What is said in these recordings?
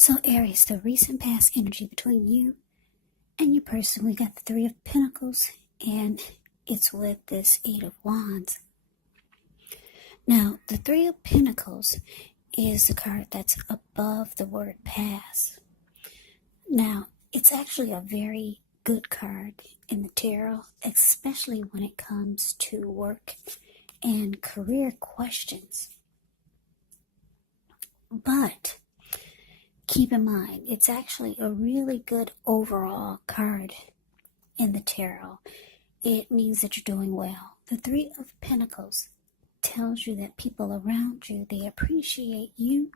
So Aries, the recent past energy between you and your person, we got the Three of Pentacles, and it's with this Eight of Wands. Now, the Three of Pentacles is the card that's above the word pass. Now, it's actually a very good card in the tarot, especially when it comes to work and career questions. But keep in mind, it's actually a really good overall card in the tarot. It means that you're doing well. The Three of Pentacles tells you that people around you, they appreciate you,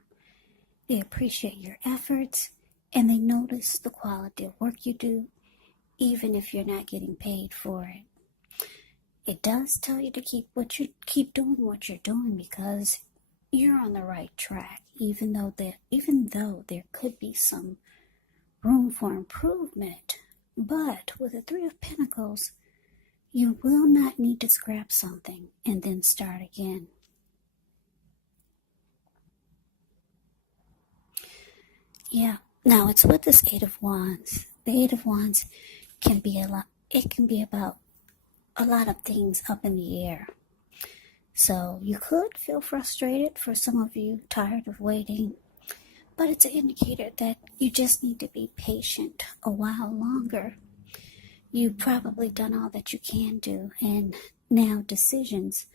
they appreciate your efforts, and they notice the quality of work you do, even if you're not getting paid for it. It does tell you to keep doing what you're doing, because you're on the right track, even though there could be some room for improvement. But with the Three of Pentacles, you will not need to scrap something and then start again. Yeah, now it's with this Eight of Wands. The Eight of Wands can be about a lot of things up in the air. So you could feel frustrated, for some of you, tired of waiting, but it's an indicator that you just need to be patient a while longer. You've probably done all that you can do, and now decisions,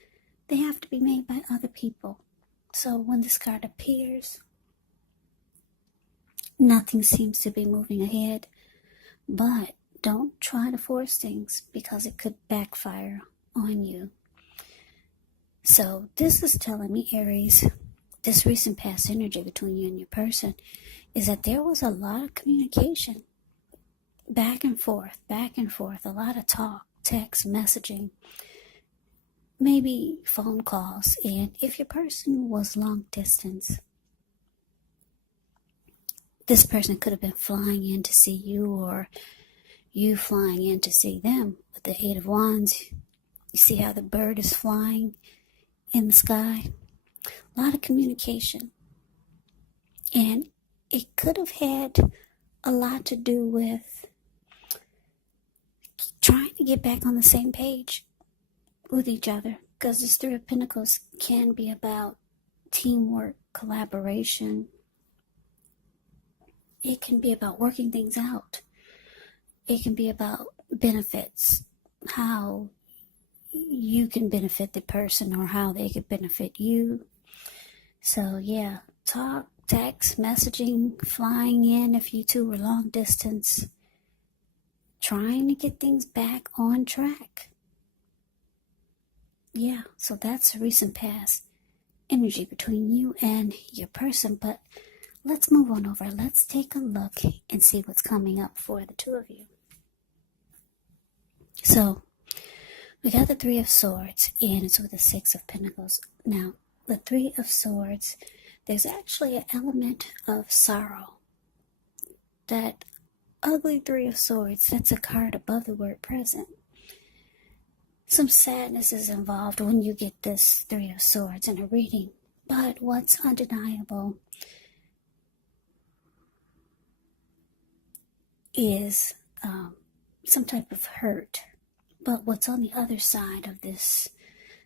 they have to be made by other people. So when this card appears, nothing seems to be moving ahead, but don't try to force things, because it could backfire on you. So this is telling me, Aries, this recent past energy between you and your person is that there was a lot of communication, back and forth, a lot of talk, text, messaging, maybe phone calls. And if your person was long distance, this person could have been flying in to see you, or you flying in to see them. With the Eight of Wands, you see how the bird is flying in the sky? A lot of communication. And it could have had a lot to do with trying to get back on the same page with each other, because this Three of Pentacles can be about teamwork, collaboration. It can be about working things out. It can be about benefits, how you can benefit the person or how they could benefit you. So yeah, talk, text, messaging, flying in if you two were long distance, trying to get things back on track. Yeah, so that's a recent past energy between you and your person. But let's move on over. Let's take a look and see what's coming up for the two of you. So we got the Three of Swords, and it's with the Six of Pentacles. Now, the Three of Swords, there's actually an element of sorrow. That ugly Three of Swords, that's a card above the word present. Some sadness is involved when you get this Three of Swords in a reading. But what's undeniable is some type of hurt. But what's on the other side of this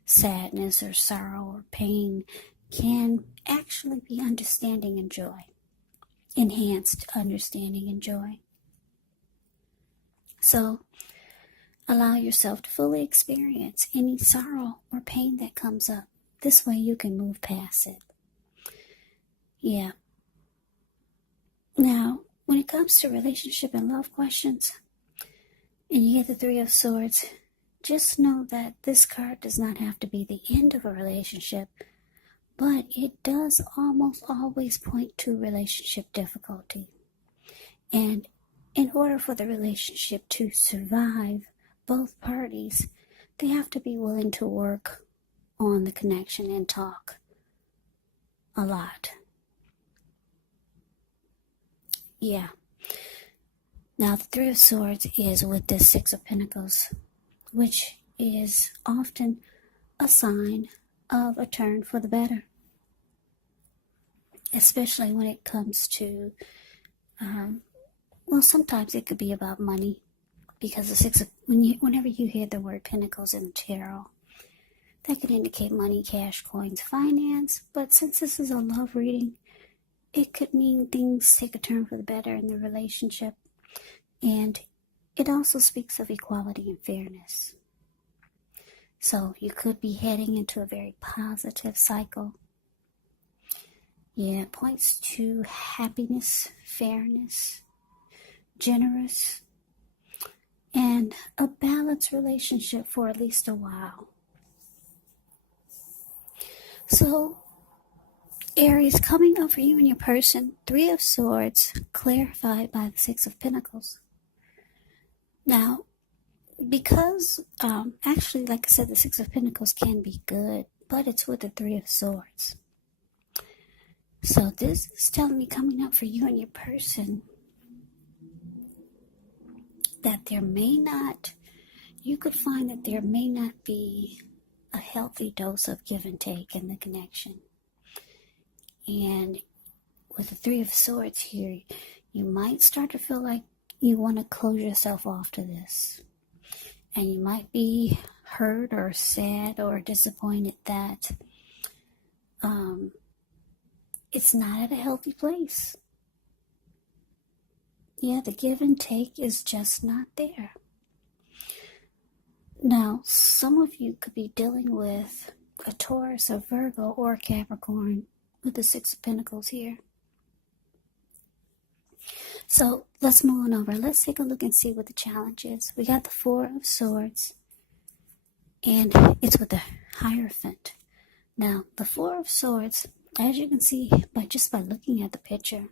sadness or sorrow or pain can actually be understanding and joy. Enhanced understanding and joy. So allow yourself to fully experience any sorrow or pain that comes up. This way you can move past it. Yeah. Now, when it comes to relationship and love questions, and you get the Three of Swords, just know that this card does not have to be the end of a relationship, but it does almost always point to relationship difficulty. And in order for the relationship to survive, both parties, they have to be willing to work on the connection and talk a lot. Yeah. Now, the Three of Swords is with this Six of Pentacles, which is often a sign of a turn for the better. especially when it comes to, well, sometimes it could be about money, because whenever you hear the word Pentacles in the tarot, that could indicate money, cash, coins, finance. But since this is a love reading, it could mean things take a turn for the better in the relationship. And it also speaks of equality and fairness. So you could be heading into a very positive cycle. Yeah, it points to happiness, fairness, generous, and a balanced relationship for at least a while. So, Aries, coming up for you and your person, Three of Swords, clarified by the Six of Pentacles. Now, because, actually, like I said, the Six of Pentacles can be good, but it's with the Three of Swords. So this is telling me, coming up for you and your person, that you could find that there may not be a healthy dose of give and take in the connection. And with the Three of Swords here, you might start to feel like you want to close yourself off to this. And you might be hurt or sad or disappointed that it's not at a healthy place. Yeah, the give and take is just not there. Now, some of you could be dealing with a Taurus, a Virgo, or a Capricorn with the Six of Pentacles here. So let's move on over. Let's take a look and see what the challenge is. We got the Four of Swords, and it's with the Hierophant. Now, the Four of Swords, as you can see just by looking at the picture,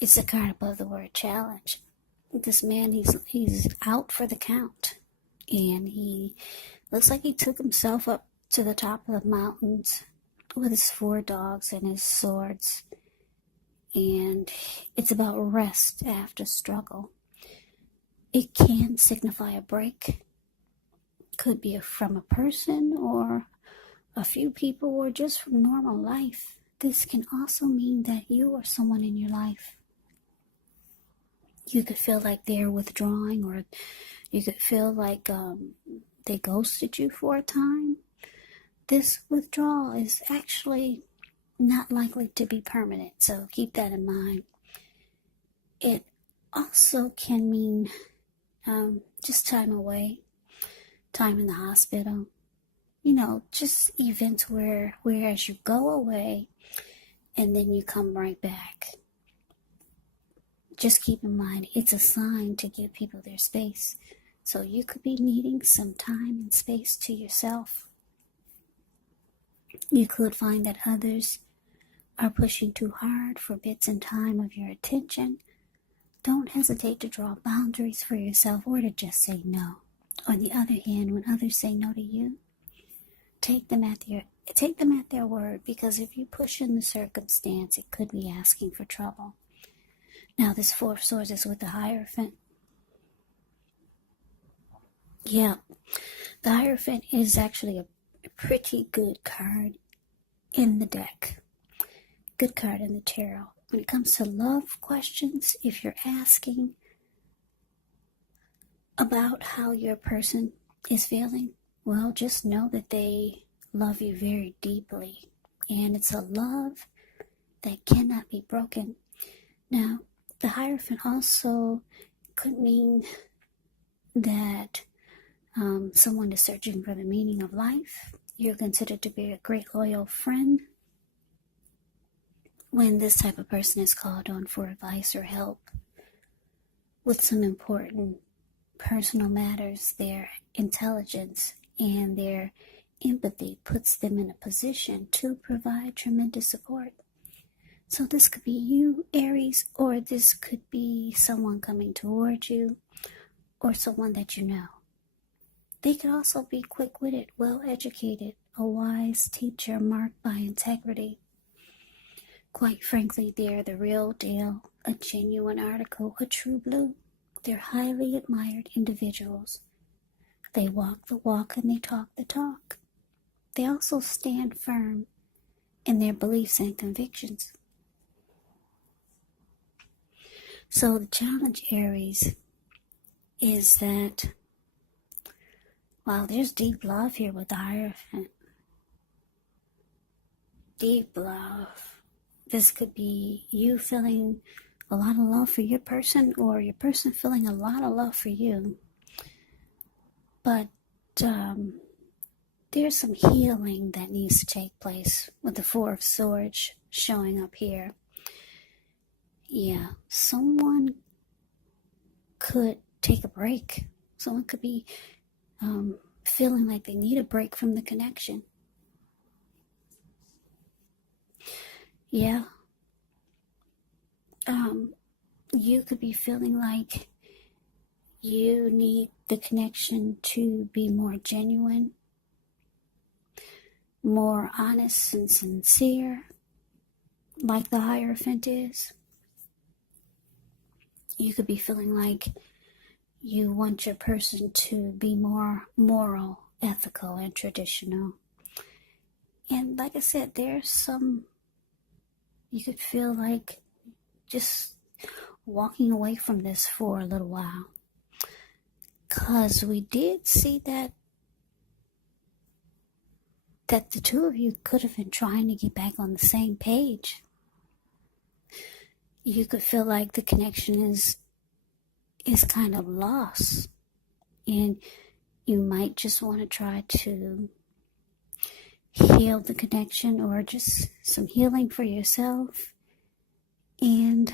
it's a card above the word challenge. This man, he's out for the count, and he looks like he took himself up to the top of the mountains with his 4 dogs and his swords. And it's about rest after struggle. It can signify a break. Could be from a person or a few people, or just from normal life. This can also mean that you or someone in your life, you could feel like they're withdrawing, or you could feel like they ghosted you for a time. This withdrawal is actually not likely to be permanent, so keep that in mind. It also can mean just time away, time in the hospital. Just events whereas you go away and then you come right back. Just keep in mind, it's a sign to give people their space. So you could be needing some time and space to yourself. You could find that others are pushing too hard for bits and time of your attention. Don't hesitate to draw boundaries for yourself, or to just say no. On the other hand, when others say no to you, take them at their word, because if you push in the circumstance, it could be asking for trouble. Now, this Four of Swords is with the Hierophant. Yeah, the Hierophant is actually a pretty good card in the deck. Good card in the tarot. When it comes to love questions, if you're asking about how your person is feeling, well, just know that they love you very deeply. And it's a love that cannot be broken. Now, the Hierophant also could mean that someone is searching for the meaning of life. You're considered to be a great loyal friend. When this type of person is called on for advice or help with some important personal matters, their intelligence and their empathy puts them in a position to provide tremendous support. So this could be you, Aries, or this could be someone coming towards you, or someone that you know. They could also be quick-witted, well-educated, a wise teacher marked by integrity. Quite frankly, they're the real deal, a genuine article, a true blue. They're highly admired individuals. They walk the walk and they talk the talk. They also stand firm in their beliefs and convictions. So the challenge, Aries, is that while there's deep love here with the Hierophant, deep love, this could be you feeling a lot of love for your person, or your person feeling a lot of love for you. But there's some healing that needs to take place with the Four of Swords showing up here. Yeah, someone could take a break. Someone could be feeling like they need a break from the connection. Yeah. You could be feeling like you need the connection to be more genuine, more honest and sincere, like the Hierophant is. You could be feeling like you want your person to be more moral, ethical, and traditional. And like I said, there's some, you could feel like just walking away from this for a little while. Because we did see that the two of you could have been trying to get back on the same page. You could feel like the connection is kind of lost. And you might just want to try to heal the connection, or just some healing for yourself, and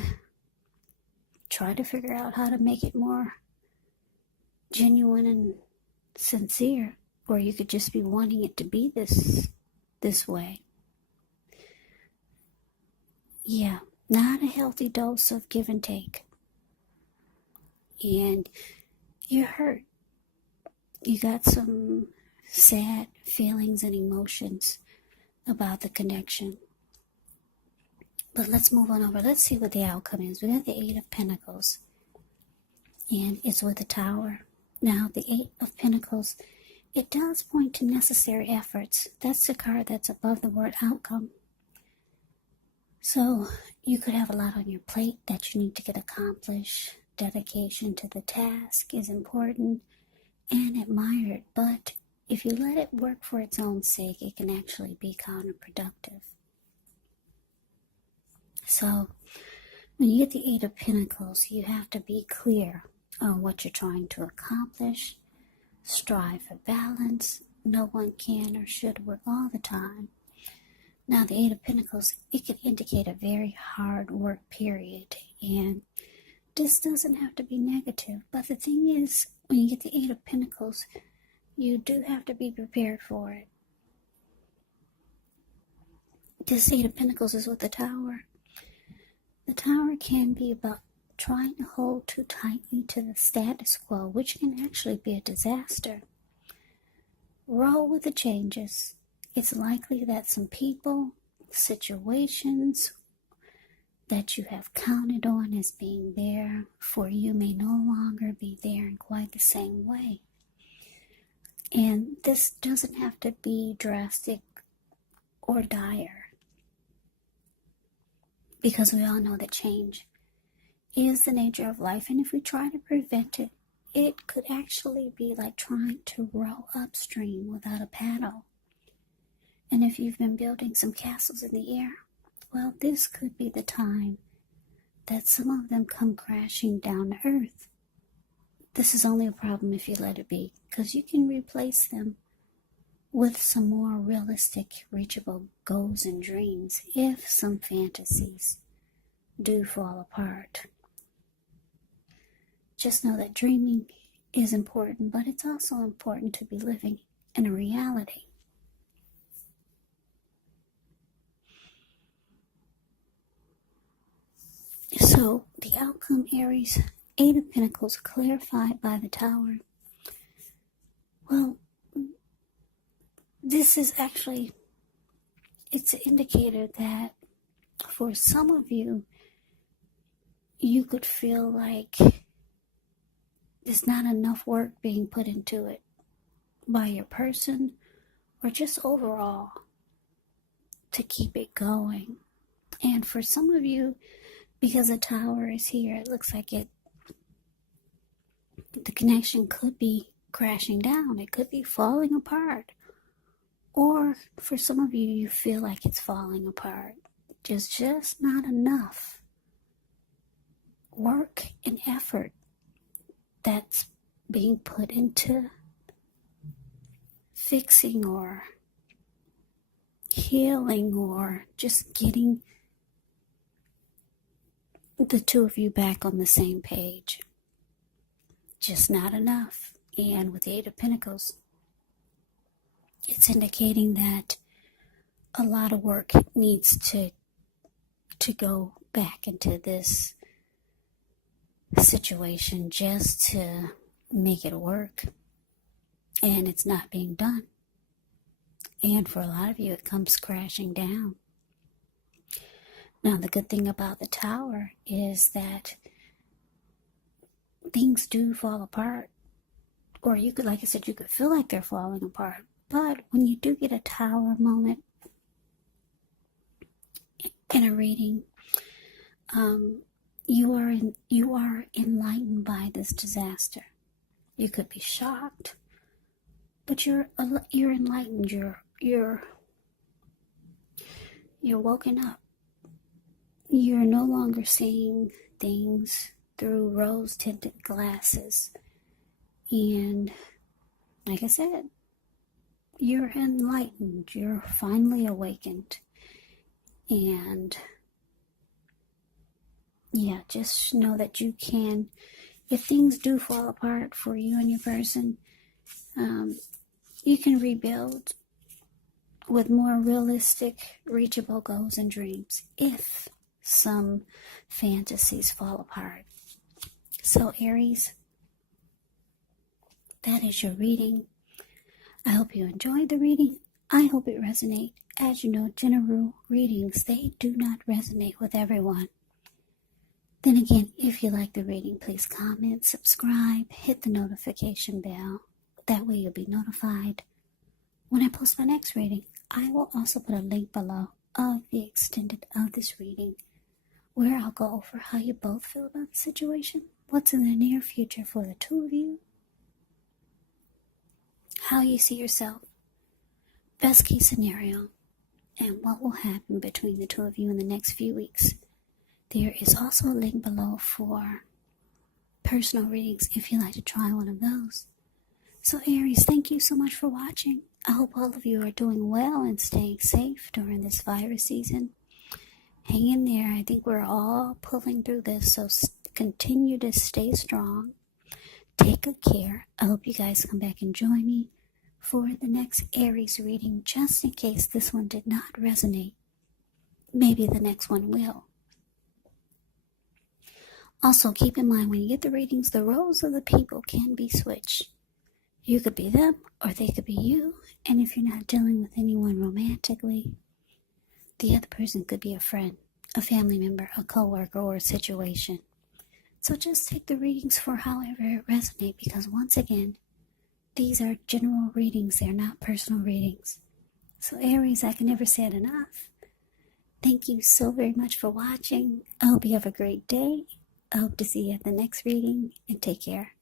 try to figure out how to make it more genuine and sincere. Or you could just be wanting it to be this way. Yeah, not a healthy dose of give and take. And you're hurt. You got some sad feelings and emotions about the connection. But let's move on over. Let's see what the outcome is. We got the Eight of Pentacles, and it's with the Tower. Now, the Eight of Pentacles, it does point to necessary efforts. That's the card that's above the word outcome. So you could have a lot on your plate that you need to get accomplished. Dedication to the task is important and admired, but if you let it work for its own sake, it can actually be counterproductive. So when you get the Eight of Pentacles, you have to be clear on what you're trying to accomplish. Strive for balance. No one can or should work all the time. Now, the Eight of Pentacles, it can indicate a very hard work period, and this doesn't have to be negative. But the thing is, when you get the Eight of Pentacles, you do have to be prepared for it. This Eight of Pentacles is with the Tower. The Tower can be about trying to hold too tightly to the status quo, which can actually be a disaster. Roll with the changes. It's likely that some people, situations that you have counted on as being there for you may no longer be there in quite the same way. And this doesn't have to be drastic or dire, because we all know that change is the nature of life, and if we try to prevent it, it could actually be like trying to row upstream without a paddle. And if you've been building some castles in the air, well, this could be the time that some of them come crashing down to earth. This is only a problem if you let it be, because you can replace them with some more realistic, reachable goals and dreams if some fantasies do fall apart. Just know that dreaming is important, but it's also important to be living in a reality. So, the outcome, Aries, Eight of Pentacles clarified by the Tower. Well, this is actually, it's an indicator that for some of you, you could feel like there's not enough work being put into it by your person, or just overall. to keep it going. And for some of you, because the Tower is here, it looks like the connection could be crashing down. It could be falling apart. Or for some of you, you feel like it's falling apart. There's just not enough work and effort that's being put into fixing or healing or just getting the two of you back on the same page. Just not enough. And with the Eight of Pentacles, it's indicating that a lot of work needs to go back into this situation just to make it work. And it's not being done. And for a lot of you, it comes crashing down. Now, the good thing about the Tower is that things do fall apart. Or you could, like I said, you could feel like they're falling apart. But when you do get a Tower moment in a reading, you are enlightened by this disaster. You could be shocked, but you're enlightened. You're woken up. You're no longer seeing things through rose-tinted glasses. And like I said, you're enlightened. You're finally awakened. And yeah, just know that you can, if things do fall apart for you and your person, you can rebuild with more realistic, reachable goals and dreams if some fantasies fall apart. So Aries, that is your reading. I hope you enjoyed the reading. I hope it resonates. As you know, general readings, they do not resonate with everyone. Then again, if you like the reading, please comment, subscribe, hit the notification bell. That way you'll be notified when I post my next reading. I will also put a link below of the extended of this reading, where I'll go over how you both feel about the situation, what's in the near future for the two of you, how you see yourself, best case scenario, and what will happen between the two of you in the next few weeks. There is also a link below for personal readings if you'd like to try one of those. So Aries, thank you so much for watching. I hope all of you are doing well and staying safe during this virus season. Hang in there. I think we're all pulling through this, so continue to stay strong. Take good care. I hope you guys come back and join me for the next Aries reading, just in case this one did not resonate. Maybe the next one will. Also, keep in mind when you get the readings, the roles of the people can be switched. You could be them, or they could be you. And if you're not dealing with anyone romantically, the other person could be a friend, a family member, a coworker, or a situation. So just take the readings for however it resonates, because once again, these are general readings. They're not personal readings. So Aries, I can never say it enough. Thank you so very much for watching. I hope you have a great day. I hope to see you at the next reading, and take care.